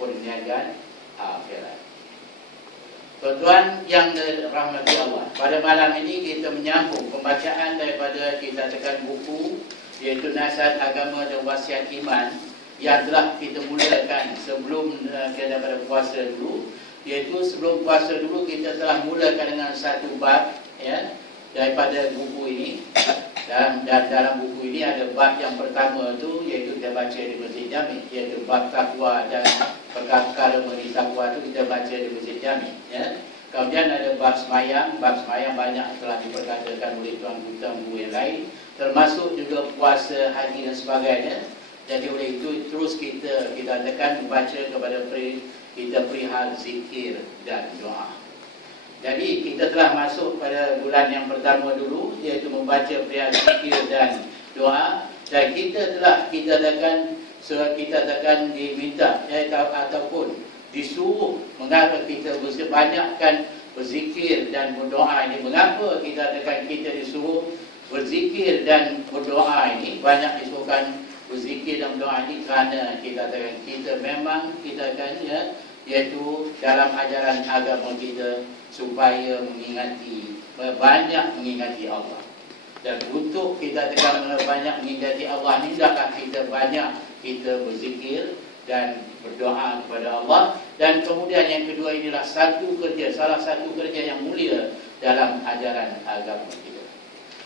perniagaan akhirat. Tuan-tuan yang dirahmati Allah, pada malam ini kita menyambung pembacaan daripada kita tekan buku iaitu Nasihat Agama dan Wasiat Iman yang telah kita mulakan sebelum daripada puasa dulu. Iaitu sebelum puasa dulu kita telah mulakan dengan satu bab ya, daripada buku ini. Dan dalam buku ini ada bab yang pertama tu iaitu kita baca di Masjid Jami, iaitu bab takwa dan perkara mengenai takwa tu kita baca di Masjid Jami ya. Kemudian ada bab semayang banyak telah diperkatakan oleh tuan-tuan yang lain, termasuk juga puasa, haji dan sebagainya. Jadi oleh itu terus kita tekan membaca kepada kita perihal zikir dan doa. Jadi kita telah masuk pada bulan yang pertama dulu, iaitu membaca perihal zikir dan doa. Dan kita tekan diminta ataupun disuruh mengapa kita banyakkan berzikir dan berdoa ini. Mengapa kita disuruh berzikir dan berdoa ini, banyak disuruhkan berzikir dan berdoa ini, kerana kita memang iaitu dalam ajaran agama kita supaya banyak mengingati Allah. Dan untuk kita banyak mengingati Allah ni, hendaklah kita berzikir dan berdoa kepada Allah. Dan kemudian yang kedua, inilah salah satu kerja yang mulia dalam ajaran agama kita.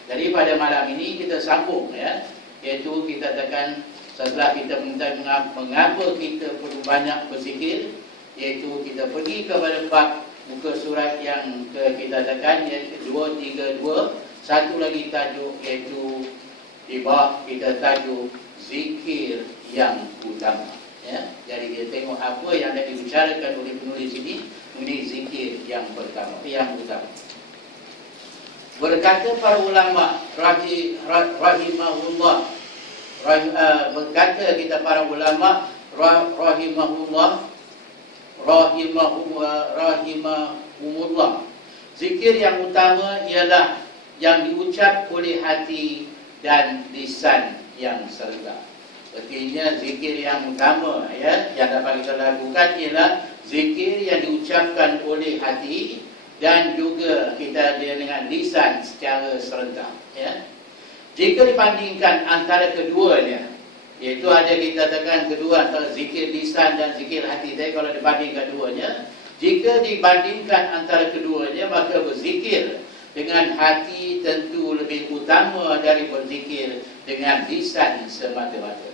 Jadi pada malam ini kita sambung ya, iaitu kita tekan setelah kita minta mengapa kita perlu banyak berzikir, iaitu kita pergi kepada bab muka surat yang kita tekan, iaitu 232. Satu lagi tajuk, iaitu di bawah kita tajuk zikir yang utama ya. Jadi kita tengok apa yang dah dibicarakan oleh penulis ini mengenai zikir yang pertama, yang utama. Berkata para ulama rahimahullah, berkata kita para ulama rahimahumullah, zikir yang utama ialah yang diucap oleh hati dan lisan yang serta. Artinya zikir yang utama ya, yang dapat kita lakukan ialah zikir yang diucapkan oleh hati dan juga kita dengan lisan secara serentak ya. Jika dibandingkan antara keduanya, iaitu ada kita tekan kedua antara zikir lisan dan zikir hati tadi, kalau dibandingkan keduanya, jika dibandingkan antara keduanya, maka berzikir dengan hati tentu lebih utama dari berzikir dengan lisan semata-mata.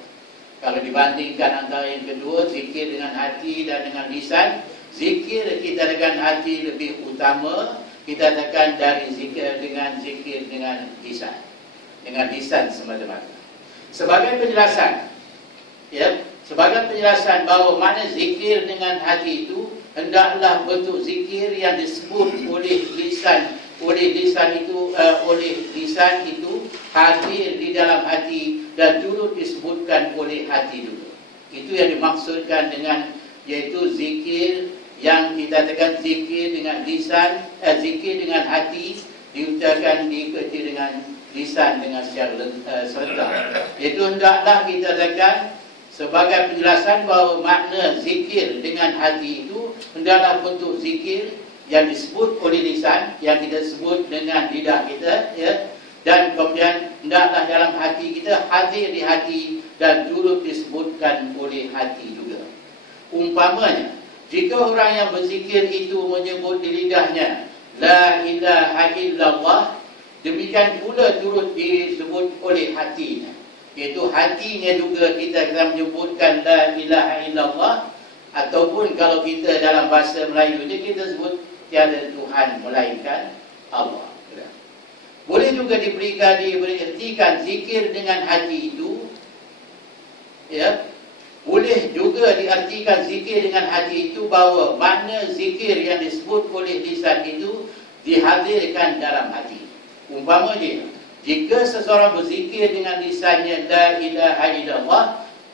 Kalau dibandingkan antara yang kedua, zikir dengan hati dan dengan lisan, zikir kita dengan hati lebih utama, kita tekan dari zikir dengan lisan, dengan lisan semata-mata. Sebagai penjelasan ya, sebagai penjelasan bahawa mana zikir dengan hati itu hendaklah bentuk zikir yang disebut oleh lisan itu hadir di dalam hati dan turut disebutkan oleh hati dulu. Itu yang dimaksudkan dengan iaitu zikir yang kita tekan zikir dengan lisan, zikir dengan hati diucapkan diikuti dengan lisan dengan secara serentak. Itu hendaklah kita tekan sebagai penjelasan bahawa makna zikir dengan hati itu hendaklah bentuk zikir yang disebut oleh lisan, yang kita sebut dengan lidah kita ya, dan kemudian hendaklah dalam hati kita, hadir di hati dan turut disebutkan oleh hati juga. Umpamanya, jika orang yang berzikir itu menyebut di lidahnya la ilaha illallah, demikian pula turut disebut oleh hatinya, iaitu hatinya juga kita menyebutkan la ilaha illallah. Ataupun kalau kita dalam bahasa Melayu ni kita sebut tiada Tuhan melainkan Allah. Boleh juga diartikan zikir dengan hati itu ya, boleh juga diartikan zikir dengan hati itu bahawa makna zikir yang disebut oleh lisan itu dihadirkan dalam hati. Umpamanya, jika seseorang berzikir dengan lisannya la ilaha illallah,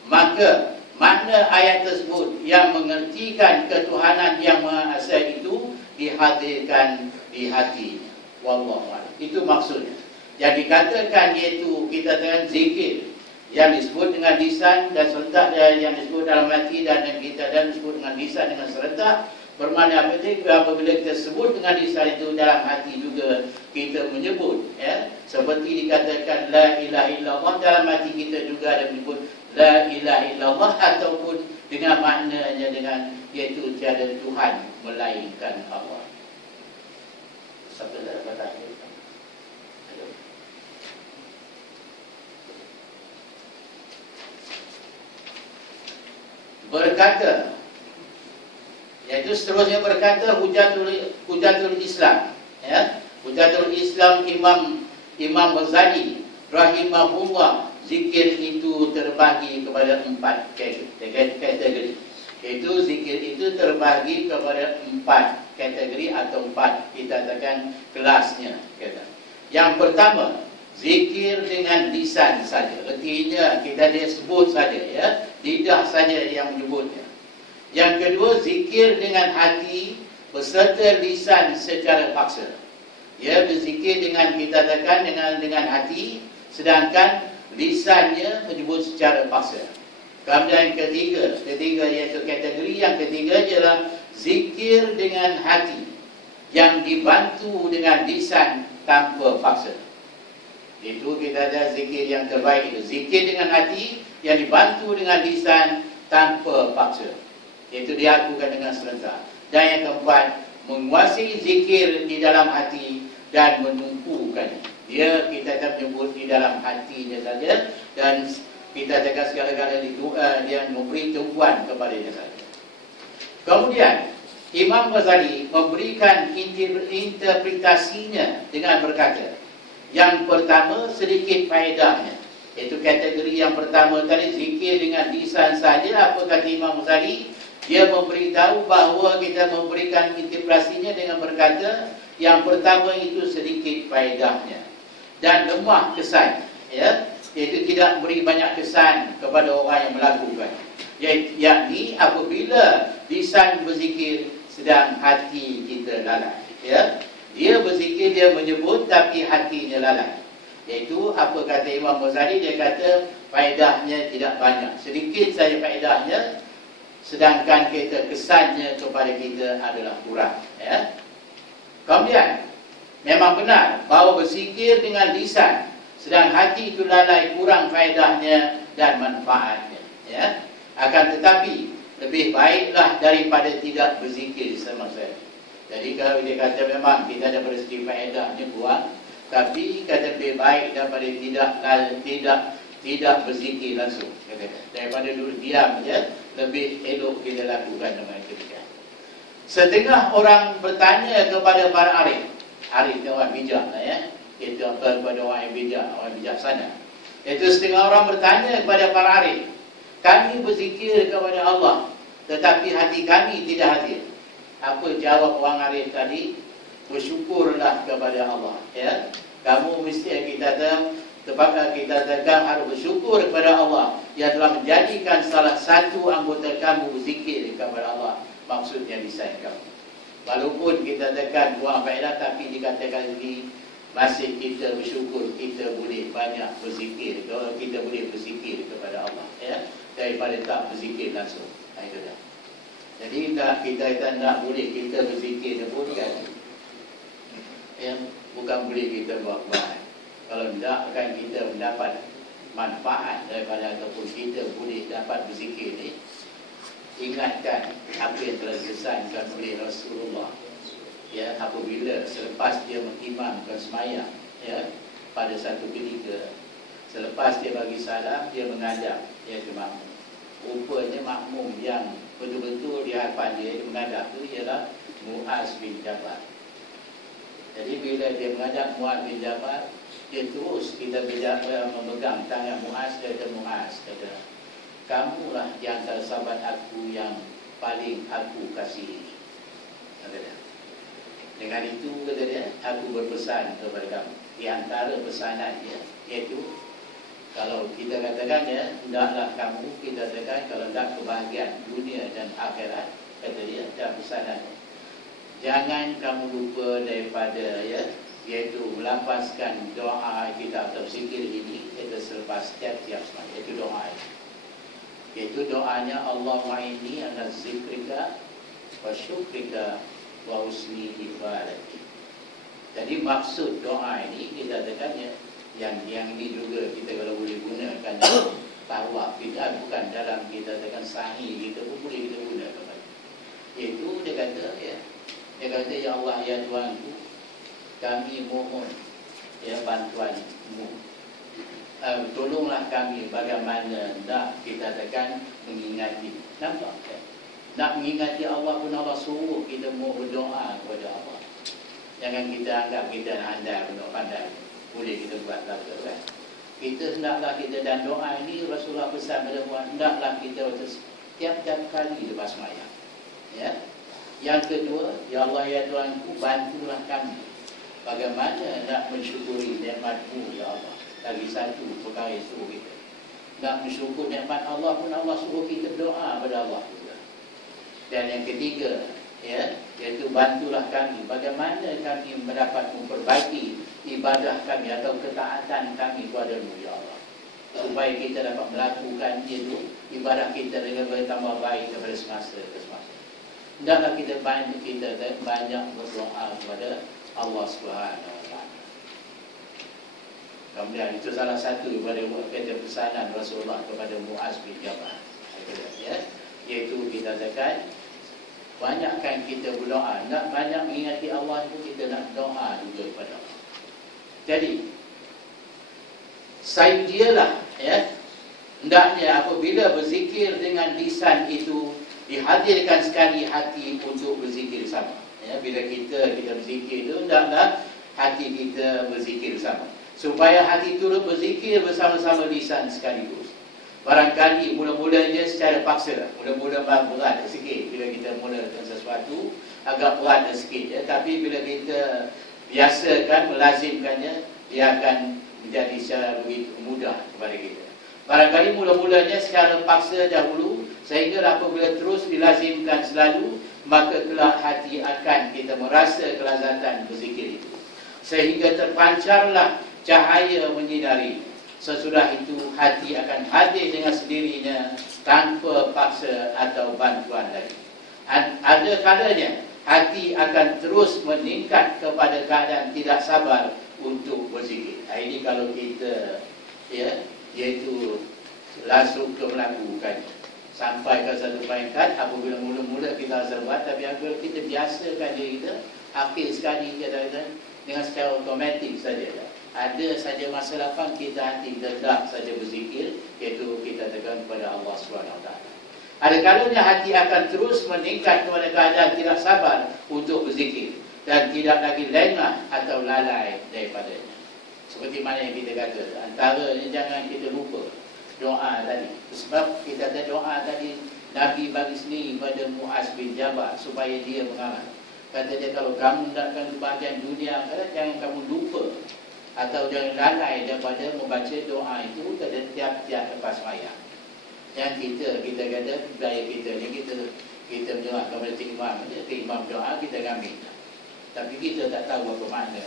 maka makna ayat tersebut yang mengertikan ketuhanan yang Maha Esa itu dihadirkan di hatinya. Wallahu a'lam. Itu maksudnya. Yang dikatakan iaitu kita dengan zikir yang disebut dengan lisan dan serentak yang disebut dalam hati, dan kita dan disebut dengan lisan dengan serentak. Bermakna apa itu? Apabila kita sebut dengan lisan itu, dalam hati juga kita menyebut, ya. Seperti dikatakan la ilaha illallah, dalam hati kita juga ada menyebut la ilaha illallah, ataupun dengan maknanya dengan iaitu tiada Tuhan melainkan Allah. Siapa dah dapat tahu? Berkata, iaitu seterusnya berkata Hujatul Islam, ya. Hujatul Islam Imam Ghazali rahimahullah, zikir itu terbagi kepada 4 kategori. Iaitu zikir itu terbagi kepada 4 kategori atau 4 kita katakan kelasnya, kata. Yang pertama, zikir dengan lisan saja. Artinya kita dia sebut saja, ya. Lidah saja yang menyebutnya. Yang kedua, zikir dengan hati beserta lisan secara paksa. Ya, berzikir dengan kita katakan dengan hati, sedangkan lisannya menyebut secara paksa. Kemudian ketiga iaitu kategori yang ketiga ialah zikir dengan hati yang dibantu dengan lisan tanpa paksa. Itu kita ada zikir yang terbaik itu, zikir dengan hati yang dibantu dengan lisan tanpa paksa. Itu dilakukan dengan serentak. Dan yang keempat, menguasai zikir di dalam hati dan menumpukan. Dia kita akan menyebut di dalam hatinya saja, dan kita jaga segala-gala dia memberi tumpuan kepadanya saja. Kemudian Imam Ghazali memberikan interpretasinya dengan berkata, yang pertama sedikit faedahnya. Itu kategori yang pertama tadi, zikir dengan lisan saja. Apa kata Imam Ghazali? Dia memberitahu bahawa kita memberikan interpretasinya dengan berkata, yang pertama itu sedikit faedahnya dan lemah kesan, ya. Iaitu tidak beri banyak kesan kepada orang yang melakukan. Yakni apabila lisan berzikir sedang hati kita lalai, ya. Dia berzikir, dia menyebut, tapi hatinya lalai. Iaitu apa kata Imam Ghazali, dia kata faedahnya tidak banyak, sedikit saja faedahnya, sedangkan kita kesannya kepada kita adalah kurang, ya. Kemudian memang benar bahawa berzikir dengan lisan sedang hati itu lalai, kurang faedahnya dan manfaatnya, ya. Akan tetapi lebih baiklah daripada tidak berzikir sama sekali. Jadi kalau dia kata memang kita ada pada segi faedahnya kurang, tapi kata lebih baik daripada tidak berzikir langsung, katakan. Daripada dulu diam saja, lebih elok kita lakukan dengan demikian. Setengah orang bertanya kepada para arif. Arif ni orang bijak lah, ya. Kita kepada orang yang bijak, orang bijaksana. Itu setengah orang bertanya kepada para arif, kami berzikir kepada Allah, tetapi hati kami tidak hadir. Apa jawab orang arif tadi? Bersyukurlah kepada Allah, ya. Kamu mesti kita harus bersyukur kepada Allah yang telah menjadikan salah satu anggota kamu berzikir kepada Allah. Maksudnya lisan kamu. Walaupun kita tekan buang faedah, tapi dikatakan ini masih kita bersyukur, kita boleh banyak berzikir. Kalau kita boleh berzikir kepada Allah, ya, daripada tak berzikir langsung. Itu dah. Jadi kita nak boleh kita berzikir pun kan, ya, bukan boleh kita buat-buat. Kalau tidak akan kita mendapat manfaat daripada ataupun kita boleh dapat berzikir ni. Ingatkan apa yang telah dipesankan oleh Rasulullah, ya, apabila selepas dia mengimamkan sembahyang, ya, pada satu ketika, selepas dia bagi salam, dia menghadap, iaitu makmum. Rupanya makmum yang betul-betul di hadapan dia menghadap itu ialah Muaz bin Jabal. Jadi bila dia menghadap Muaz bin Jabal, dia terus kita memegang tangan Muaz, kata Muaz, kata, kamulah di antara sahabat aku yang paling aku kasihi. Kata dia. Dengan itu, kata dia, aku berpesan kepada kamu. Di antara pesanan dia, iaitu kalau kita katakan, ya, hendaklah kamu, kita katakan kalau hendak kebahagiaan dunia dan akhirat, kata dia, dan pesanannya, jangan kamu lupa daripada, ya, iaitu melafazkan doa kita atau zikir ini itu selepas tiap-tiap sembahyang. Itu doa ini. Iaitu doanya Allahumma inni ala zikrika wa syukrika wa husni ibadatik. Jadi maksud doa ini kita tekannya yang ini juga kita kalau boleh gunakan tawaf kita bukan dalam kita tekan sahi kita pun boleh kita gunakan. Iaitu dia kata ya Allah ya Tuhanku, kami mohon ya bantuanmu, tolonglah kami bagaimana nak kita tekan mengingati, nampak kan? Nak mengingati Allah pun Allah suruh kita mau berdoa kepada Allah. Jangan kita anggap kita handal, pandai, boleh kita buat lah kan? Kita hendaklah kita dan doa ini Rasulullah pesan pada muat, hendaklah kita tiap-tiap kali lepas sembahyang. Ya. Yang kedua, ya Allah ya Tuhanku, bantulah kami bagaimana nak mensyukuri nikmat-Mu ya Allah. Lagi satu perkara suruh kita. Nak mensyukur nikmat Allah pun Allah suruh kita berdoa pada Allah juga. Dan yang ketiga, iaitu bantulah kami bagaimana kami mendapat memperbaiki ibadah kami atau ketaatan kami kepada-Mu ya Allah, supaya kita dapat melakukan itu ibadah kita dengan bertambah baik daripada semasa ke semasa. Hendaklah kita banyak berdoa kepada Allah Subhanahu Wa Taala. Kemudian itu salah satu daripada kata pesanan Rasulullah kepada Muaz bin Jabal, iaitu kita tekan banyakkan kita berdoa. Nak banyak mengingati Allah itu kita nak doa juga kepada Allah. Jadi sahajalah hendaknya apabila berzikir dengan lisan itu dihadirkan sekali hati untuk berzikir sama. Bila kita berzikir itu hendaklah hati kita berzikir sama, supaya hati turut berzikir bersama-sama lisan sekaligus. Barangkali mula-mulanya secara paksa, mula-mula berat sikit bila kita mulakan sesuatu, agak berat sikit tapi bila kita biasakan, melazimkannya, dia akan menjadi secara begitu mudah kepada kita. Barangkali mula-mulanya secara paksa dahulu, sehingga apabila terus dilazimkan selalu, maka kelak hati akan kita merasa kelazatan berzikir itu, sehingga terpancarlah cahaya menyinari. Sesudah itu hati akan hadir dengan sendirinya tanpa paksa atau bantuan lagi. Ada kalanya hati akan terus meningkat kepada keadaan tidak sabar untuk berzikir. Ini kalau kita iaitu langsung ke melakukannya sampai ke satu peringkat apabila mula-mula kita rasa buat, tapi apabila kita biasakan diri kita, akhir sekali kita dengan secara automatik saja. Ada saja masa lapang kita hati tetap saja berzikir, iaitu kita tekan kepada Allah SWT. Ada kalanya hati akan terus meningkat kepada keadaan tidak sabar untuk berzikir dan tidak lagi lengah atau lalai daripadanya. Seperti mana yang kita kata, antaranya jangan kita lupa doa tadi. Sebab kita ada doa tadi Nabi bagi sendiri pada Muaz bin Jabal supaya dia mengamal. Kata dia, kalau kamu hendakkan kebahagiaan dunia akhirat, jangan kamu lupa atau jangan lalai daripada membaca doa itu pada tiap-tiap lepas sembahyang. Yang kita kata budaya kita ni kita menyerah kepada imam doa kita ambil. Tapi kita tak tahu apa makna.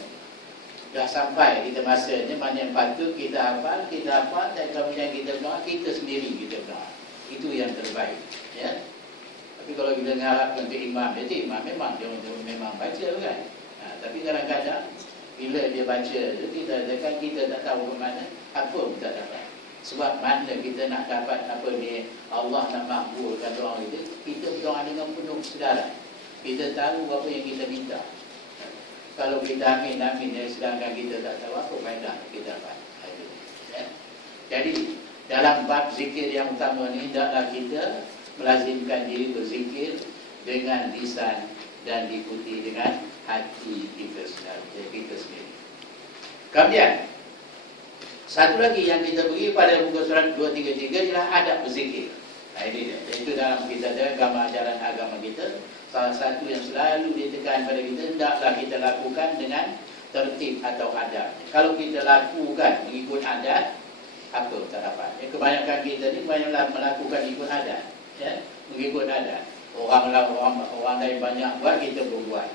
Dah sampai kita masanya mana yang patut kita hafal dan kemudian kita doa, kita sendiri kita doa. Itu yang terbaik, Tapi kalau kita mengharapkan ke imam, jadi imam memang dia memang baca kan. Tapi kadang-kadang bila dia baca tu kita tak tahu ke mana, apa pun tak dapat. Sebab mana kita nak dapat apa ni, Allah nak makbulkan doa kita berdoa dengan penuh kesedaran. Kita tahu apa yang kita minta. Kalau kita amin sedangkan kita tak tahu apa faedah kita dapat. Jadi dalam bab zikir yang utama ni, hendaklah kita melazimkan diri berzikir dengan lisan dan diikuti dengan hati kita sendiri. Kemudian satu lagi yang kita beri pada muka surat 233 ialah adab berzikir. Itu dalam kita ada agama, ajaran agama kita. Salah satu yang selalu ditekan pada kita, hendaklah kita lakukan dengan tertib atau adab. Kalau kita lakukan mengikut adat, apa tak dapat. Kebanyakan kita ni banyaklah melakukan ikut adat, mengikut adat. Orang lain banyak buat, kita berbuat.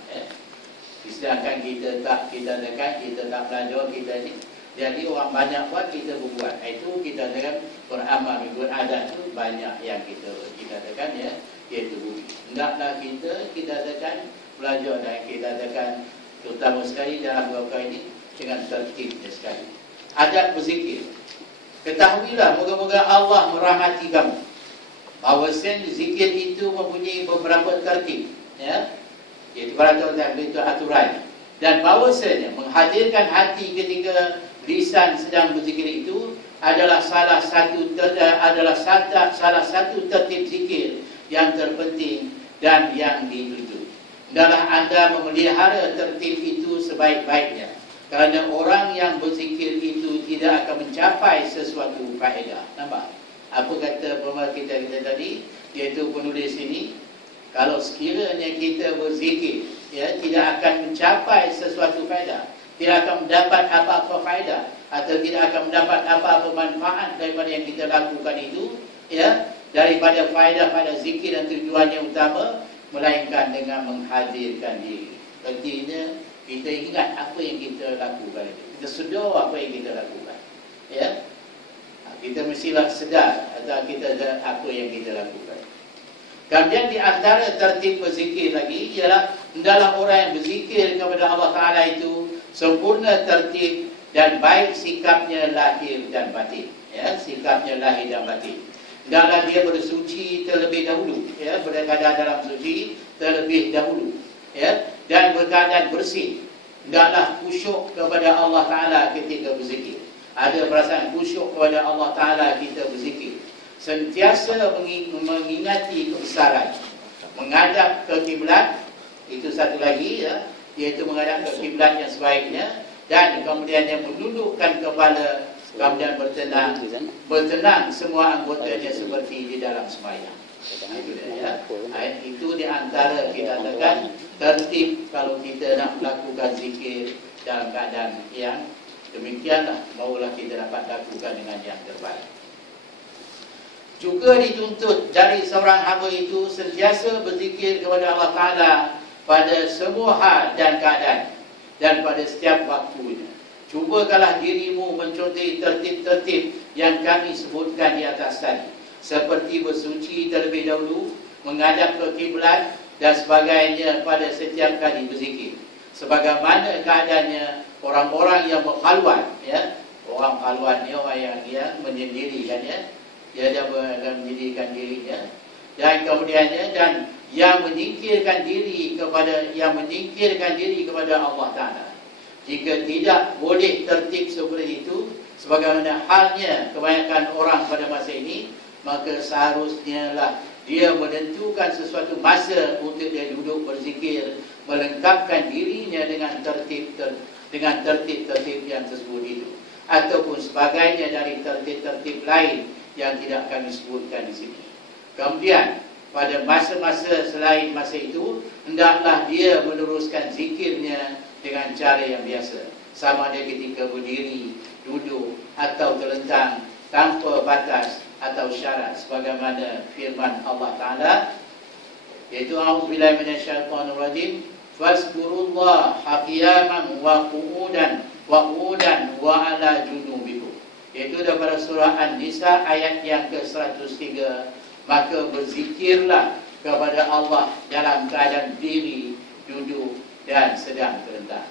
Sedangkan kita tak belajar kita ni. Jadi orang banyak buat, kita berbuat. Itu kita katakan beramal mengikut adat tu banyak yang kita katakan ya, iaitu budi. Hendaklah kita katakan belajar dan kita katakan terutama sekali dalam beberapa ini dengan tertibnya sekali. Adab berzikir. Ketahuilah moga-moga Allah merahmati kamu. Bahawasanya zikir itu mempunyai beberapa tertib, ya. Iaitu peraturan dan itu aturan. Dan bahawasanya menghadirkan hati ketika lisan sedang berzikir itu adalah salah satu tertib zikir yang terpenting dan yang dituju. Hendaklah anda memelihara tertib itu sebaik-baiknya, kerana orang yang berzikir itu tidak akan mencapai sesuatu faedah. Nampak? Apa kata pemerhati kita tadi, iaitu penulis ini, kalau sekiranya kita berzikir, ya, tidak akan mencapai sesuatu faedah, tidak akan mendapat apa-apa faedah, atau tidak akan mendapat apa-apa manfaat daripada yang kita lakukan itu, ya, daripada faedah-faedah zikir dan tujuannya utama, melainkan dengan menghadirkan diri. Artinya kita ingat apa yang kita lakukan itu, kita sedar apa yang kita lakukan, ya. Kita mestilah sedar atau kita apa yang kita lakukan. Kemudian di antara tertib berzikir lagi ialah hendaklah orang yang berzikir kepada Allah Ta'ala itu sempurna tertib dan baik sikapnya lahir dan batin, ya, sikapnya lahir dan batin. Hendaklah dia bersuci terlebih dahulu, ya, berada dalam suci terlebih dahulu, ya, dan berkeadaan bersih. Hendaklah khusyuk kepada Allah Ta'ala ketika berzikir. Ada perasaan khusyuk kepada Allah Ta'ala kita berzikir. Sentiasa mengingati kebesaran, menghadap ke kiblat, itu satu lagi, ya, iaitu menghadap ke kiblat yang sebaiknya, dan kemudian yang menundukkan kepala, kemudian bertenang semua anggotanya seperti di dalam sembahyang. Itu dia, ya. Itu di antara kita katakan tertib kalau kita nak melakukan zikir dalam keadaan yang demikianlah, barulah kita dapat lakukan dengan yang terbaik. Juga dituntut dari seorang hamba itu sentiasa berzikir kepada Allah Ta'ala pada semua hal dan keadaan dan pada setiap waktunya. Cubakanlah dirimu mencontohi tertib-tertib yang kami sebutkan di atas tadi, seperti bersuci terlebih dahulu, menghadap ke kiblat dan sebagainya pada setiap kali berzikir. Sebagaimana keadaannya orang-orang yang berkhalwat, ya. Orang khalwat ni orang yang dia menyendirikan, ya. Dia mendirikan dirinya, dan kemudiannya dan yang menyingkirkan diri kepada Allah Ta'ala. Jika tidak boleh tertib seperti itu, sebagaimana halnya kebanyakan orang pada masa ini, maka seharusnya lah dia menentukan sesuatu masa untuk dia duduk berzikir, melengkapkan dirinya dengan tertib-tertib yang tersebut itu, ataupun sebagainya dari tertib-tertib lain yang tidak kami sebutkan di sini. Kemudian pada masa-masa selain masa itu, hendaklah dia meneruskan zikirnya dengan cara yang biasa, sama ada ketika berdiri, duduk atau terlentang, tanpa batas atau syarat, sebagaimana firman Allah Ta'ala, iaitu a'udzubillahi minasyaitonirrajim, fazkurullaha qiyaman wa qu'udan wa ala junubikum. Iaitu daripada surah An-Nisa ayat yang ke-103. Maka berzikirlah kepada Allah dalam keadaan diri, duduk dan sedang terlentang.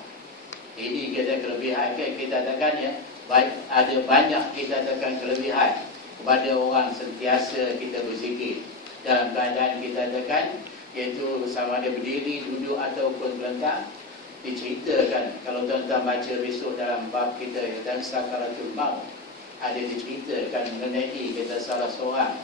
Ini kita kelebihan kita katakan, ya. Ada banyak kita katakan kelebihan kepada orang sentiasa kita berzikir dalam keadaan kita katakan, iaitu sama ada berdiri, duduk ataupun terlentang. Diceritakan, kalau tuan-tuan baca besok dalam bab kita dan sakaratul maut, ada diceritakan mengenai kita salah seorang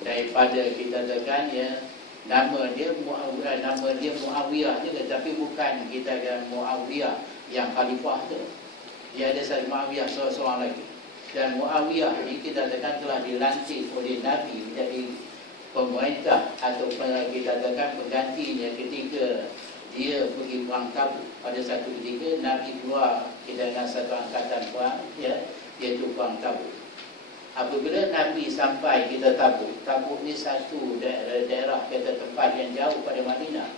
daripada kita katakan, ya, nama dia Muawiyah juga, tapi bukan kita katakan Muawiyah yang khalifah tu. Dia ada satu Muawiyah seorang lagi. Dan Muawiyah ini kita katakan telah dilantik oleh Nabi menjadi pemerintah atau kita katakan penggantinya ketika dia pergi perang Tabuk. Pada satu ketika Nabi keluar kita dengan satu angkatan perang, ya, iaitu perang Tabuk. Apabila Nabi sampai kita Tabuk, Tabuk ni satu daerah kita tempat yang jauh pada Madinah.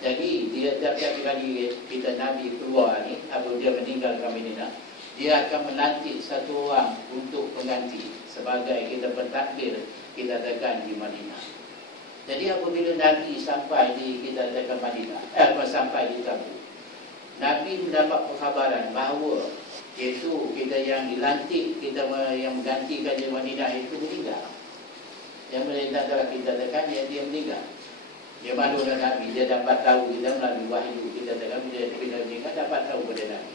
Jadi dia tiap-tiap kali kita Nabi keluar ni, atau dia meninggal ke Madinah, dia akan melantik satu orang untuk pengganti sebagai kita bertakbir kita tekan di Madinah. Jadi apabila Nabi sampai di kita tekan Madinah, sampai di Tabuk, Nabi mendapat perkhabaran bahawa iaitu kita yang dilantik, kita yang menggantikan di Madinah itu meninggal. Yang meninggal kita tekan dia meninggal. Dia malu dengan Nabi, dia dapat tahu kita melalui wahyu kita tekan bila meninggal dapat tahu pada Nabi.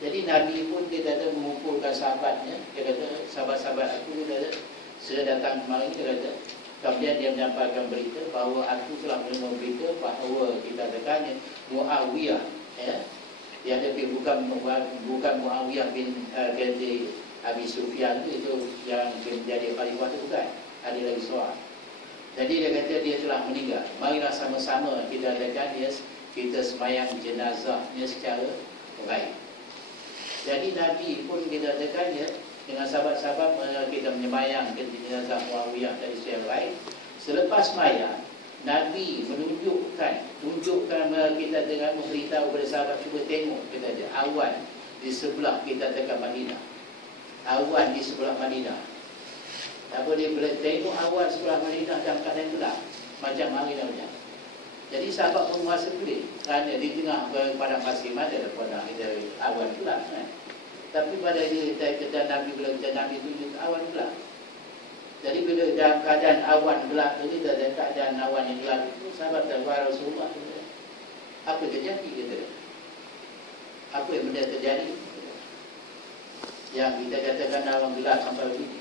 Jadi Nabi pun dia kata mengumpulkan sahabatnya, dia kata sahabat-sahabat aku, dia kata saya datang kemari, dia kata kemudian dia menyampaikan berita bahawa aku telah menerima berita bahawa kita tekan Muawiyah, dia ada bukan Muawiyah bin Abi Sufyan itu yang menjadi khalifah itu bukan, ada lagi seorang. Jadi dia kata dia telah meninggal. Marilah sama-sama kita adakan kita semayang jenazahnya secara baik. Jadi Nabi pun kita adakan dengan sahabat-sahabat kita menyemayang jenazah Muawiyah dari secara baik. Selepas semayang, Nabi tunjukkan kita dengan memberitahu kepada sahabat, cuba tengok kita ada awan di sebelah kita dekat Madinah. Awan di sebelah Madinah. Apa dia boleh tengok awan sebelah Madinah dalam keadaan gelap macam hari namanya. Jadi sahabat pun merasa pelik kerana di tengah padang pasir ada awan gelap kan. Tapi pada dia kata Nabi bila kata Nabi tunjuk awan gelap. Jadi bila dalam keadaan awan gelap tu, dalam keadaan awan yang gelap itu, sahabat kata Rasulullah kata, apa terjadi kita? Apa yang benda terjadi? Yang kita katakan awan gelap sampai begini.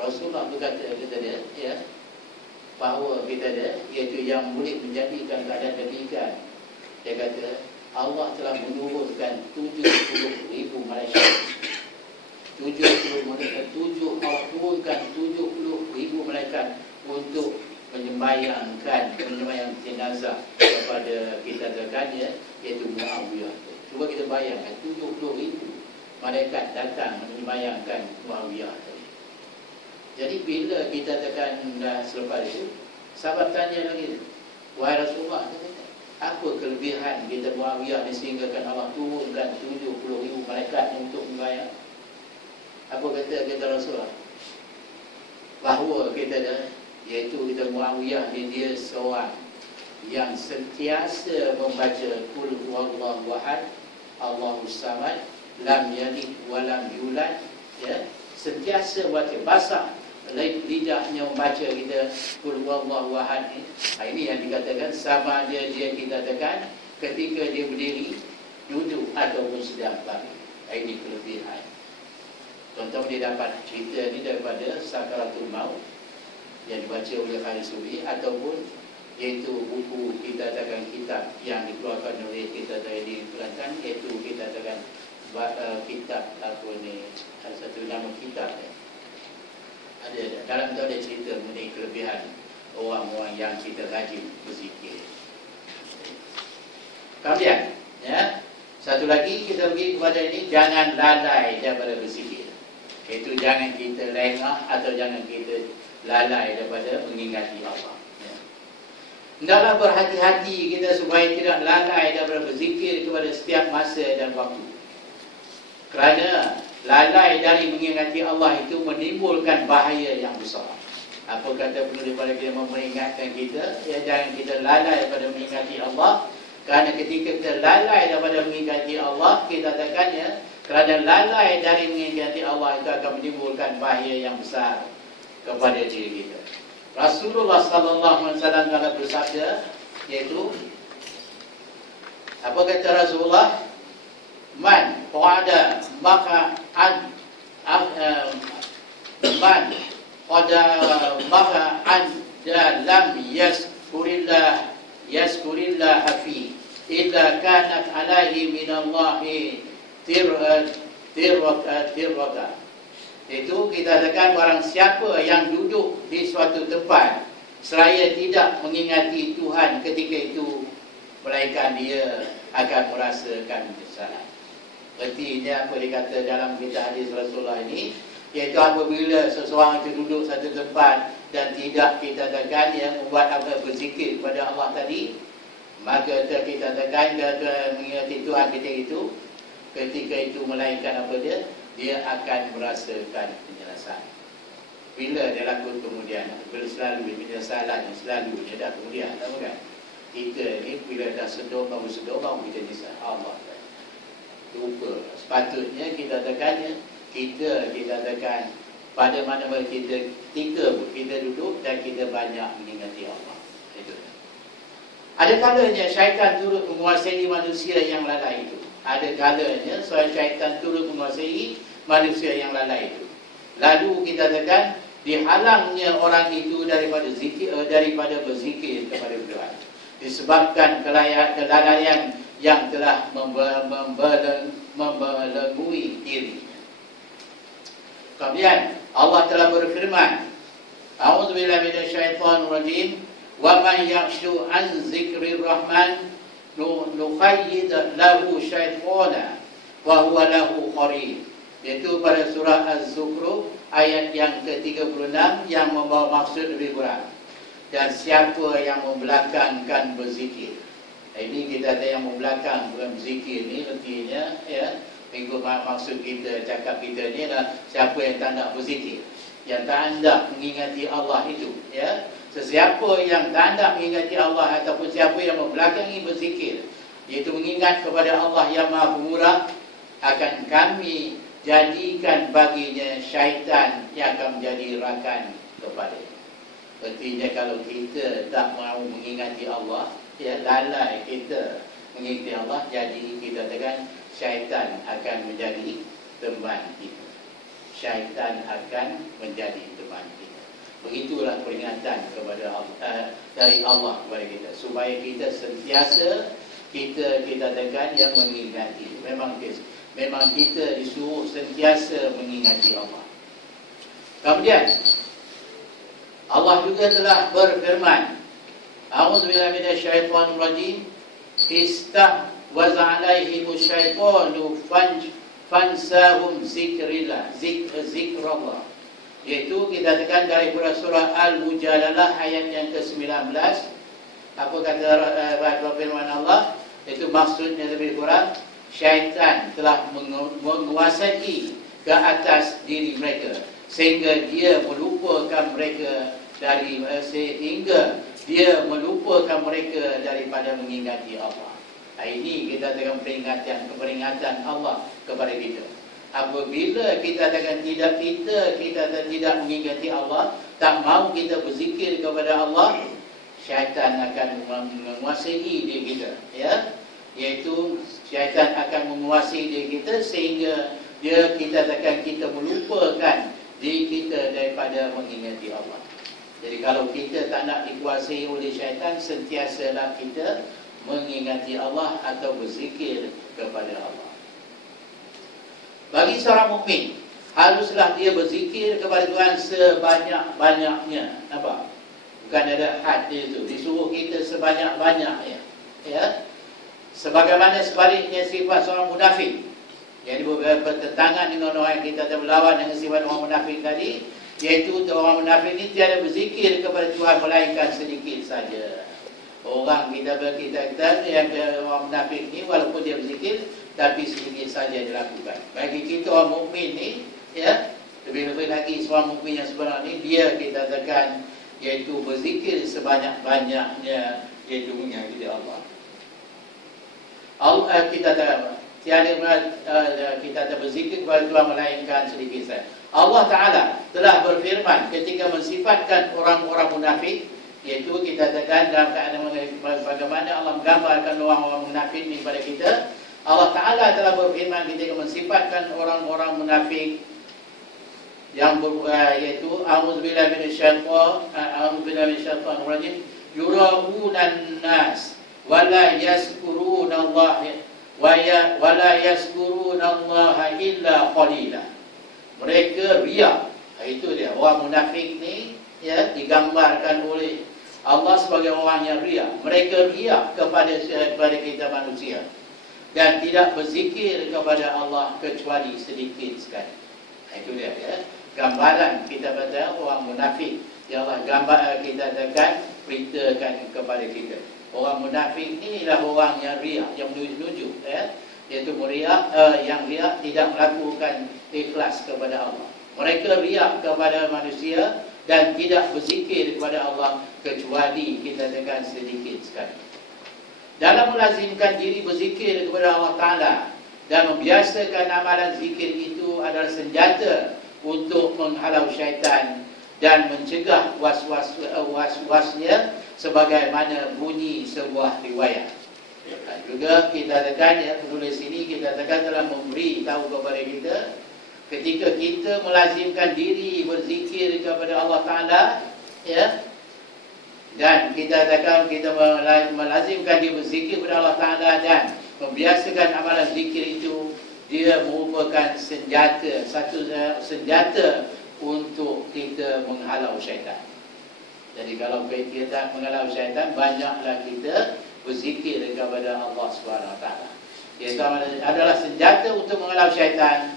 Rasulullah berkata dia bahawa kita ada iaitu yang boleh menjadikan keadaan demikian. Dia kata Allah telah menurunkan 70,000 malaikat. 70,000 Allah turunkan 70,000 malaikat untuk menyembayangkan jenazah kepada kita tekannya iaitu Muawiyah. Cuba kita bayangkan 70,000 malaikat datang menyembayangkan Muawiyah. Jadi bila kita tekan selepas itu, sahabat tanya lagi, wahai Rasulullah, apa kelebihan kita Muawiyah ni sehingga Allah turunkan 70,000 malaikat untuk membayar? Apa kata Rasulullah? Bahawa kita iaitu kita Muawiyah ni dia seorang yang sentiasa membaca Qul huwallahu ahad, Allahus samad, lam yalid wa lam yulad, sentiasa baca basah lidahnya membaca kita Qul huwallahu ahad ni. Ini yang dikatakan sama dia kita tekan ketika dia berdiri, duduk ataupun sedang baring. Ini kelebihan. Contoh dia dapat cerita ni daripada Sakaratul Maut yang dibaca oleh Khalid Subi, ataupun iaitu buku kita tekan kitab yang dikeluarkan oleh kita dari Kelantan, iaitu kita tekan kitab apa ni, satu nama kitab ada dalam tu ada cerita mengenai kelebihan orang-orang yang kita rajin berzikir. Kemudian satu lagi kita pergi kepada ini, jangan lalai daripada berzikir. Iaitu jangan kita lengah atau jangan kita lalai daripada mengingati Allah. Hendaklah berhati-hati kita supaya tidak lalai daripada berzikir kepada setiap masa dan waktu. Kerana lalai dari mengingati Allah itu menimbulkan bahaya yang besar. Apa kata penulis pada kita mengingatkan kita, jangan kita lalai daripada mengingati Allah. Kerana ketika kita lalai daripada mengingati Allah, kita katakannya kerana lalai dari mengingati Allah itu akan menimbulkan bahaya yang besar kepada diri kita. Rasulullah sallallahu alaihi wasallam telah bersabda, iaitu apa kata Rasulullah? Man qada maka man qada maka lam yaskurillah fi illa kanat alaihi minallahi tirrata. Itu kita katakan barang siapa yang duduk di suatu tempat seraya tidak mengingati Tuhan ketika itu, melainkan dia akan merasakan kesalahan. Artinya apa dikata dalam kitab hadis Rasulullah ini, iaitu apabila seseorang itu duduk satu tempat dan tidak kita katakan yang membuat apa berzikir kepada Allah tadi, Maka kita tekan dia mengingati Tuhan kita itu, ketika itu melainkan apa dia? Dia akan merasakan penjelasan. Bila dia lakukan kemudian, bila selalu penjelasan selalu dia dah kemudian, tahu kan? Kita ni bila dah sedar baru kita bisa Allah. Lupa. Sepatutnya kita tekannya, kita tekan pada mana-mana kita kita duduk dan kita banyak mengingati Allah. Itu. Ada kalanya syaitan turut menguasai manusia yang lalai itu. Ada kalanya syaitan turut menguasai manusia yang lalai itu. Lalu kita tekan dihalangnya orang itu daripada daripada berzikir kepada Tuhan. Disebabkan kelalaian yang telah membelengui diri. Kemudian Allah telah berfirman, A'udzubillahi minasyaitonir rajim, wa man yakhshu an dzikrir rahman nuqayyid lahu syaitana wa huwa lahu qarin. Iaitu pada surah Az-Zukhruf ayat yang ke-36 yang membawa maksud lebih kurang. Dan siapa yang membelakangkan berzikir. Ini kita ada yang membelakang bukan berzikir ni artinya ya, minggu maksud kita cakap kita ni adalah siapa yang tak nak berzikir, yang tak hendak mengingati Allah itu ya. Sesiapa yang tak hendak mengingati Allah ataupun siapa yang membelakangi berzikir, iaitu mengingat kepada Allah yang Maha Pemurah, akan kami jadikan baginya syaitan yang akan menjadi rakan kepadanya. Artinya kalau kita tak mahu mengingati Allah, ya, lalai kita mengingati Allah, jadi kita tekan syaitan akan menjadi teman kita. Syaitan akan menjadi teman kita. Begitulah peringatan kepada Allah, dari Allah kepada kita, supaya kita sentiasa kita tekan yang mengingati. Memang kita disuruh sentiasa mengingati Allah. Kemudian Allah juga telah berfirman, A'udzubillahi minasyaitonir rajim, istahwaza 'alaihimus syaitanu fansahum zikrallah. Iaitu kita tekan dari surah Al-Mujadalah ayat yang ke-19. Apa kata firman Allah? Itu maksudnya lebih kurang, syaitan telah menguasai ke atas diri mereka sehingga dia melupakan mereka daripada mengingati Allah. Ini kita dengan peringatan Allah kepada kita. Apabila kita tidak mengingati Allah, tak mahu kita berzikir kepada Allah, syaitan akan menguasai diri kita, ya. Iaitu syaitan akan menguasai diri kita sehingga kita melupakan diri kita daripada mengingati Allah. Jadi kalau kita tak nak dikuasai oleh syaitan, sentiasalah kita mengingati Allah atau berzikir kepada Allah. Bagi seorang mukmin, haruslah dia berzikir kepada Tuhan sebanyak-banyaknya. Nampak? Bukan ada had dia tu. Disuruh kita sebanyak-banyaknya. Ya. Sebagaimana sebaliknya sifat seorang munafik. Jadi bertentangan dengan orang yang kita berlawan dengan sifat orang munafik tadi, iaitu orang munafik ini tiada berzikir kepada Tuhan melainkan sedikit saja. Orang kita yang orang munafik ni walaupun dia berzikir tapi sedikit saja dilakukan. Bagi kita orang mukmin ni, ya, lebih-lebih lagi seorang mukmin yang sebenar ni, dia kita tekan iaitu berzikir sebanyak-banyaknya, iaitu mengingati Allah. Allah kita berzikir kepada Tuhan melainkan sedikit saja. Allah Ta'ala telah berfirman ketika mensifatkan orang-orang munafik, iaitu kita tekan dalam keadaan bagaimana Allah menggambarkan orang-orang munafik ini kepada kita. Allah Ta'ala telah berfirman ketika mensifatkan orang-orang munafik yang iaitu A'udzubillahi minasyaitonir rajim, yura'unan nas wa la yazkurunallaha wa la yazkurunallaha illa qalila. Mereka riak. Itu dia, orang munafik ni, ya, digambarkan oleh Allah sebagai orang yang riak. Mereka riak kepada kita manusia dan tidak berzikir kepada Allah kecuali sedikit sekali. Itu dia, ya. Gambaran kita pada orang munafik yang Allah gambar kita tekan, beritakan kepada kita. Orang munafik ni ialah orang yang riak, yang menuju, iaitu riak, yang riak tidak melakukan ikhlas kepada Allah. Mereka riak kepada manusia dan tidak berzikir kepada Allah kecuali kita tekan sedikit sekali. Dalam melazimkan diri berzikir kepada Allah Ta'ala dan membiasakan amalan zikir itu adalah senjata untuk menghalau syaitan dan mencegah was-wasnya sebagaimana bunyi sebuah riwayat. Juga kita tekan, penulis ini kita tekan telah memberi tahu kepada kita, ketika kita melazimkan diri berzikir kepada Allah Ta'ala, dan kita tekan kita melazimkan diri berzikir kepada Allah Ta'ala dan membiasakan amalan zikir itu, dia merupakan senjata, satu senjata untuk kita menghalau syaitan. Jadi kalau kita tak menghalau syaitan, banyaklah kita berzikir kepada Allah SWT. Itu adalah senjata untuk menghalau syaitan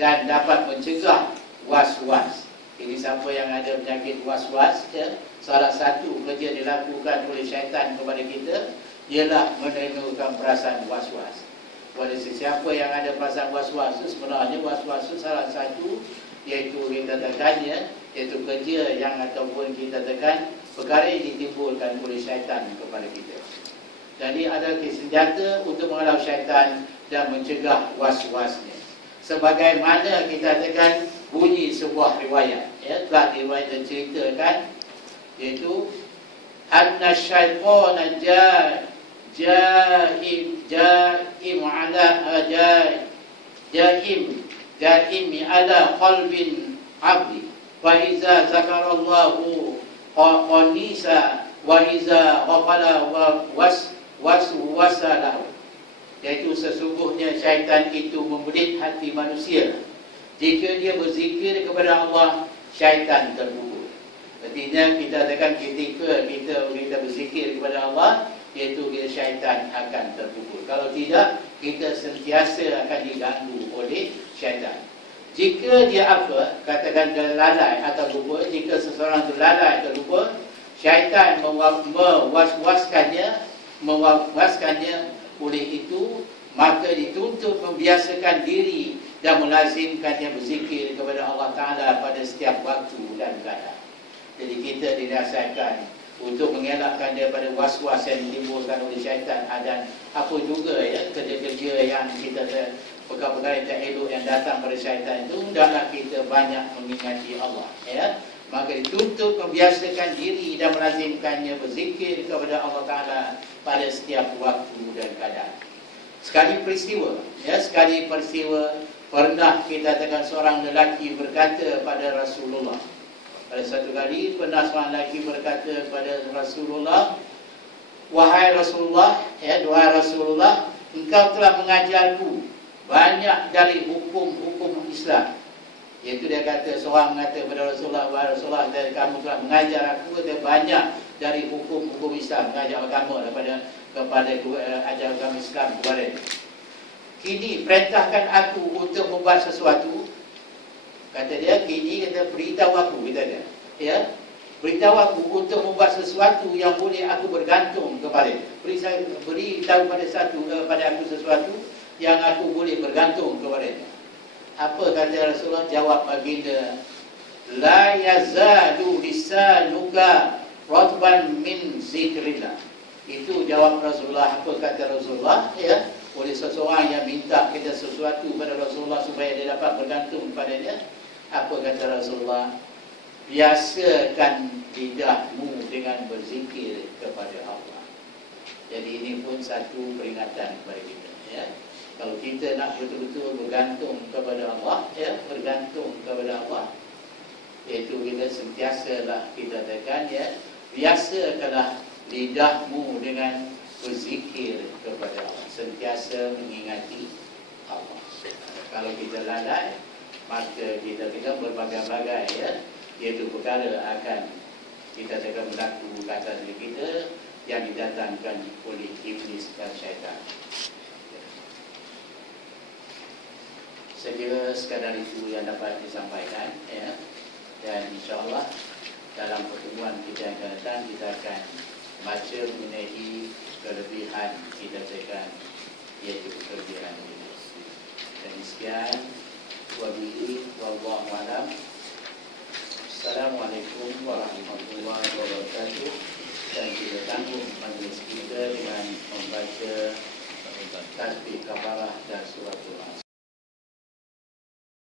dan dapat mencegah was-was. Jadi siapa yang ada penyakit was-was, salah satu kerja dilakukan oleh syaitan kepada kita ialah menimbulkan perasaan was-was. Pada sesiapa yang ada perasaan was-was, sebenarnya was-was salah satu iaitu kita tekannya, iaitu kerja yang ataupun kita tekan perkara yang ditimbulkan oleh syaitan kepada kita. Jadi ada senjata untuk menghalau syaitan dan mencegah was-wasnya. Sebagaimana kita tekan bunyi sebuah riwayat, telah riwayat dan ceritakan, iaitu anna syaitana jaim ala qalbin abdi wa iza zakarallahu qanisa wa iza ghafala waswasalahu. Iaitu sesungguhnya syaitan itu membelit hati manusia. Jika dia berzikir kepada Allah, syaitan terpukul. Artinya kita tekan ketika kita berzikir kepada Allah, iaitu syaitan akan terpukul. Kalau tidak, kita sentiasa akan diganggu oleh syaitan. Jika dia katakan dia lalai atau lupa, jika seseorang itu lalai atau lupa, syaitan mewaswaskannya. Oleh itu, maka dituntut membiasakan diri dan melazimkannya berzikir kepada Allah Ta'ala pada setiap waktu dan keadaan. Jadi kita dinasihatkan untuk mengelakkan daripada was-was yang ditimbulkan oleh syaitan, dan apa juga kerja-kerja yang kita perkara-perkara yang tak elok yang datang pada syaitan itu, hendaklah kita banyak mengingati Allah. Maka dituntut membiasakan diri dan melazimkannya berzikir kepada Allah Ta'ala pada setiap waktu dan keadaan. Sekali peristiwa pernah kita tekan seorang lelaki berkata pada Rasulullah. Pada satu kali pernah seorang lelaki berkata kepada Rasulullah, wahai Rasulullah, engkau telah mengajarku banyak dari hukum-hukum Islam. Iaitu dia kata, seorang mengata kepada Rasulullah, wahai Rasulullah, kamu telah mengajar aku banyak dari hukum-hukum Islam, mengajar agama kepada ajar agama Islam kepada. Kini perintahkan aku untuk membuat sesuatu. Kata dia, kini beritahu aku, beritahu aku untuk membuat sesuatu yang boleh aku bergantung kepada. Beritahu pada aku sesuatu yang aku boleh bergantung kepada. Apa kata Rasulullah? Jawab baginda, la yazalu lisanuka ratban min zikrillah. Itu jawab Rasulullah. Apa kata Rasulullah? Oleh seseorang yang minta kita sesuatu pada Rasulullah supaya dia dapat bergantung padanya. Apa kata Rasulullah? Biasakan lidahmu dengan berzikir kepada Allah. Jadi ini pun satu peringatan kepada kita. Kalau kita nak betul-betul bergantung kepada Allah, bergantung kepada Allah, iaitu kita sentiasalah kita tekan, biasakanlah lidahmu dengan berzikir kepada Allah, sentiasa mengingati Allah. Kalau kita lalai, maka kita berbagai-bagai, iaitu perkara akan kita tekan berlaku ke atas diri kita yang didatangkan oleh iblis dan syaitan. Saya kira sekadar itu yang dapat disampaikan, dan insyaAllah dalam pertemuan kita yang akan datang kita akan baca mengenai Tuhan kita tekan, iaitu kebiran ini. Dan sekian, wabillahi wallahu a'lam. Assalamualaikum warahmatullahi wabarakatuh. Dan kita tanggung majlis kita dengan membaca tasbih kafarah dan surah Al-Asr.